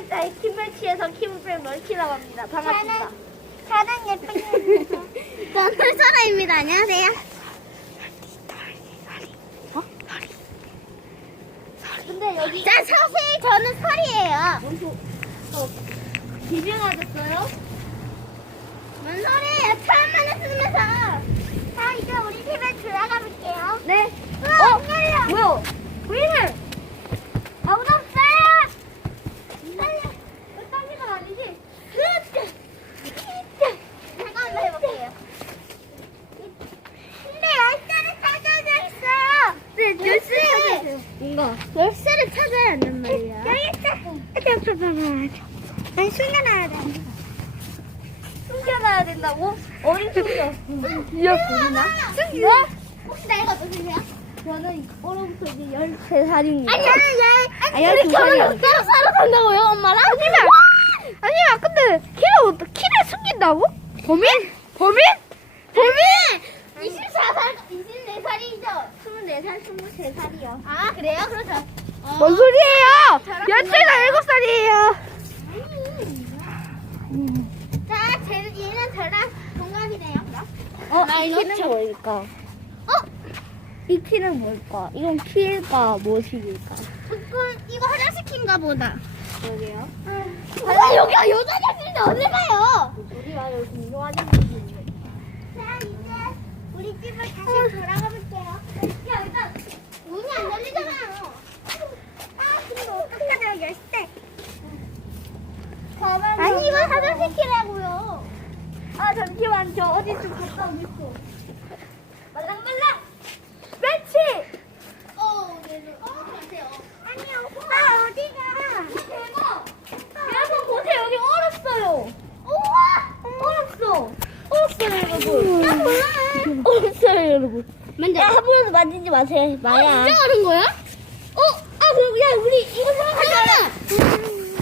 사연자의 키mer치에서 키물을 멀키라고 합니다. 반갑습니다. 저는 예쁜이 저는 설아입니다. 안녕하세요. 근데 여기 자, 사실 저는 설이에요. 비명하셨어요? 뭔 소리예요? 처음만 했으면서. 자, 이제 우리 집에 들어가 볼게요. 네. 어, 어? 뭐야? 왜 이래? 아무도 없어요. 빨리. 빨리가 아니지? 잠깐만 해볼게요. 근데 열쇠를 찾아져 있어요. 네, 열쇠. 뭔가. 열쇠를 찾아야 한단 말이야. 여기 난 숨겨놔야 돼. 숨겨놔야 된다고? 어디 숨겨? 기억 보이나? 숨겨? 혹시 나이가 어떠세요? 저는 올해부터 이제 13살입니다. 아니야, 야, 아니, 우리 결혼 어디로 살아 산다고요, 엄마랑? 아니면 아니야 근데 키를 키를 숨긴다고? 범인? 범인? 범인? 24살, 24살이죠? 24살, 23살이요. 아, 그래요? 그렇죠. 어. 뭔 소리예요? 저랑 13살 7살이에요. 자, 쟤, 얘는 저랑 동갑이네요, 그럼. 어, 키는 저- 뭘까? 어? 이 키는 뭘까? 이건 키일까 무엇일까? 이거, 이거 화장시킨가 보다. 여기요? 아, 여기가 여자 화장실인데 어디 가요? 우리가 여기 자, 이제 우리 집을 다시 돌아가 볼게요. 야, 일단 문이 안 열리잖아요. 아, 그리고 어떡하냐, 열쇠. 아니, 이거 화장시키라고요. 아 잠시만 저 어디 좀 갔다 오겠어. 말랑말랑. 멸치. 어, 네, 어, 가세요. 아니요, 아, 어디가? 대박. 여러분 보세요 여기 얼었어요. 우와! 얼었어. 얼었어요 여러분. 나 몰라. 얼었어요 여러분. 만져. 야, 한 번도 만지지 마세요. 마야. 진짜 어른 거야? 어? 아, 그럼 야, 우리 이거 생각하자. 이거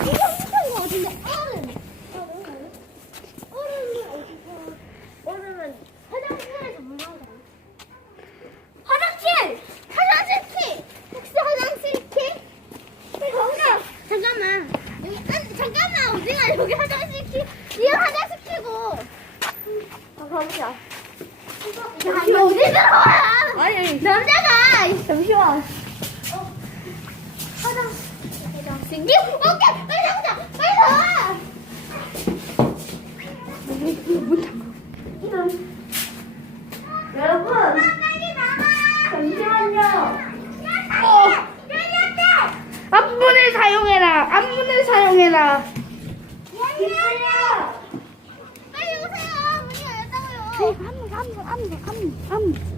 비슷한 거 같은데. 얼음. 얼음이 어디서? 얼음은 화장실에서 물 나오잖아. 화장실. 화장실 키! 혹시 화장실 키? 네, 거기다. 잠깐만. 여기, 아, 잠깐만. 우리가 여기 화장실 키. 얘 화장실 키고. 아 가보자. 야, 어디 들어와? 아니 남자가. 잠시만. 화장실 키. 오케이. 빨리 가보자. 빨리 가. 여러분 빨리 나와. 잠시만요. 어. 열렸대. 앞문을 사용해라. 앞문을 사용해라. 열렸대. 빨리 오세요. 문이 열렸다고요. 안무 안무 안무 안무 안무.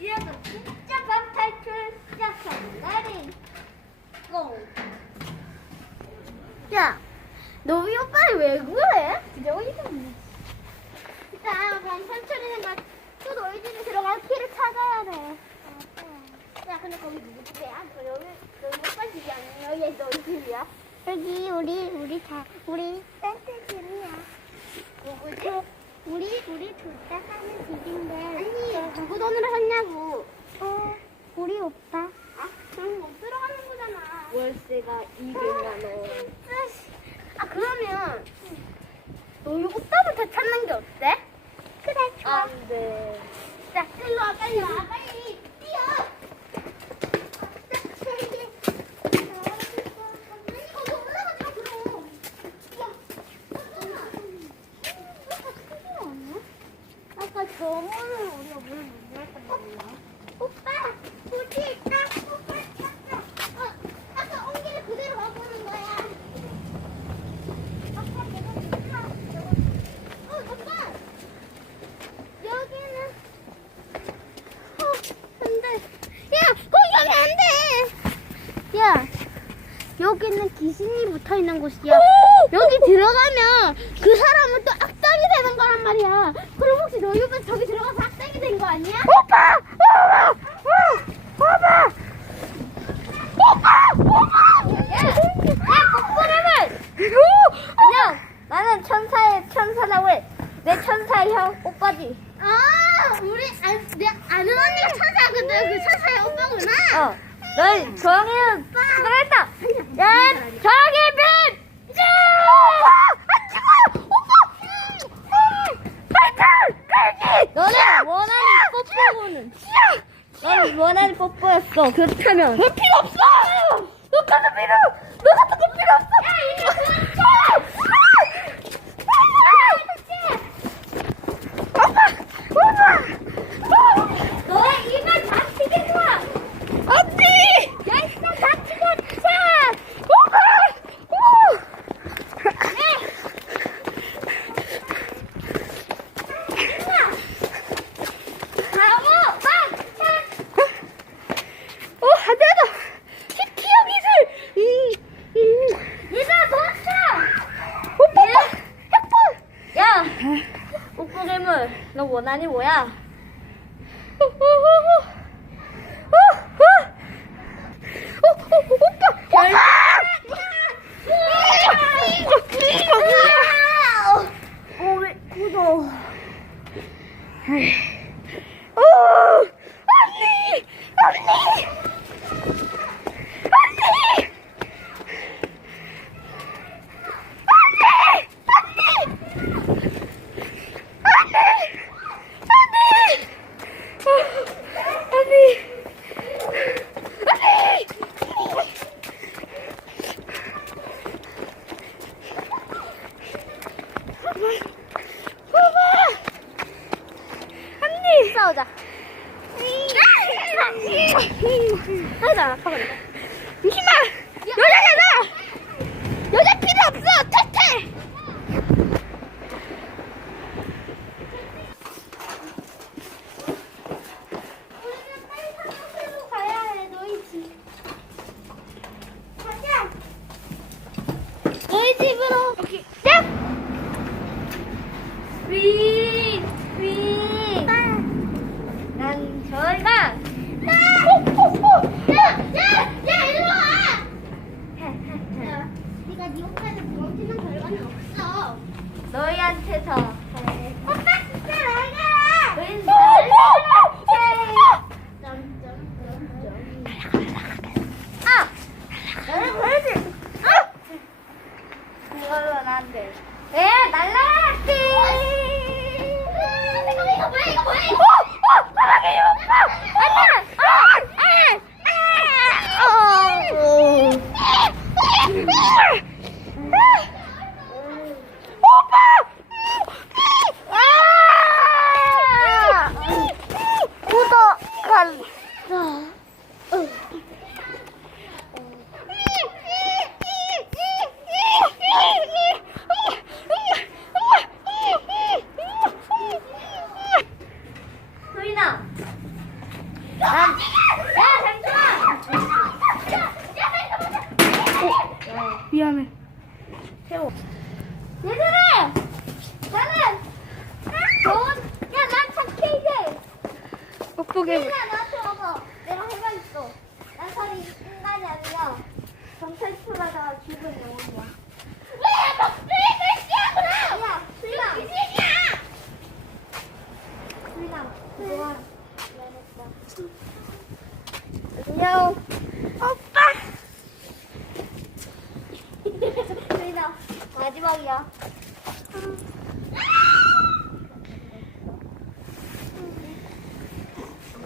이어서 진짜 밤 탈출 시작하는 날이 고. 야, 너 우리 오빠를 왜 그래? 진짜 어이가 없네. 일단 밤 탈출이는 걸또 너희 집에 들어가서 키를 찾아야 돼. 야, 근데 거기 누구 집이야? 저 여기 너희 오빠 집이 아니야? 여기 너희 집이야? 여기 우리 우리 다 우리 딴데 집이야. 누구지? 우리 우리 둘 다 사는 집인데. 아니 누구 돈으로 샀냐고. 어, 우리 오빠. 아, 그럼 못 들어가는 거잖아. 월세가 200만 원. 아 그러면 너희 오빠부터 찾는 게 어때? 그래 좋아. 안 돼. 자 일로 와 빨리 와 빨리 뛰어. 아니, 거기 올라가지 마, 그럼. 야, 아까 저번에 우리가 물못 마셨단 말이야. 오빠, 고지 있다. 오빠 찾자. 어, 아까 온 길을 그대로 와보는 거야. 아빠 내가 진짜 어, 잠깐. 여기는 어, 안 돼. 야, 거기 가면 안 돼. 야, 여기는 귀신이 붙어 있는 곳이야. 여기 들어가면 그 사람은 또 거란 말이야. 그럼 혹시 너희 오빠 저기 들어가서 악당이 된 거 아니야? 오빠! 오빠! 오빠! 오빠! 오빠! 야, 야, 복부름을! 안녕. 나는 천사의 천사라고 해. 내 천사의 형 오빠지. 아, 우리 아, 내 아는 언니가 천사거든. 그 천사의 오빠구나. 어. 너희 조용히 수고했다. 야, 조용히 빈. 너는 원하는 뽀뽀는 너는 원하는 뽀뽀였어. 그렇다면 너 필요 없어! 너 같은 필요! 너 같은 거 필요 없어! 야, 이거 너의 입을 다치게 좋아. 언니! 야, 이거 다치게 차. 오빠! 오! 바보, 막, 차. 어, 안 되다! 시티어 기술! 음, 음. 얘들아, 도망쳐. 오빠! 예? 야, 뽀뽀 괴물, 너 원한이 뭐야? 你去买，有两件事。 네 혼자서 무너지는 결과는 없어. 너희한테서. হবে Oppo game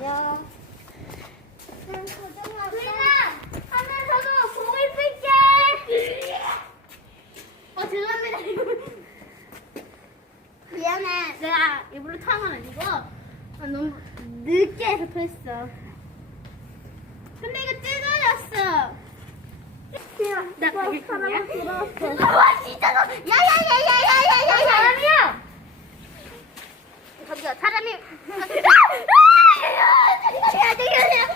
안녕. 소인아, 하면서도 보고 있을게. 어, 죄송합니다. 미안해. 내가 일부러 건 아니고, 아, 너무 늦게 해서 토했어. 근데 이거 찢어졌어. 나 가게 중이야? 와 진짜 너 야야야야야야야야 사람이야. 잠시만 사람이 Tiga.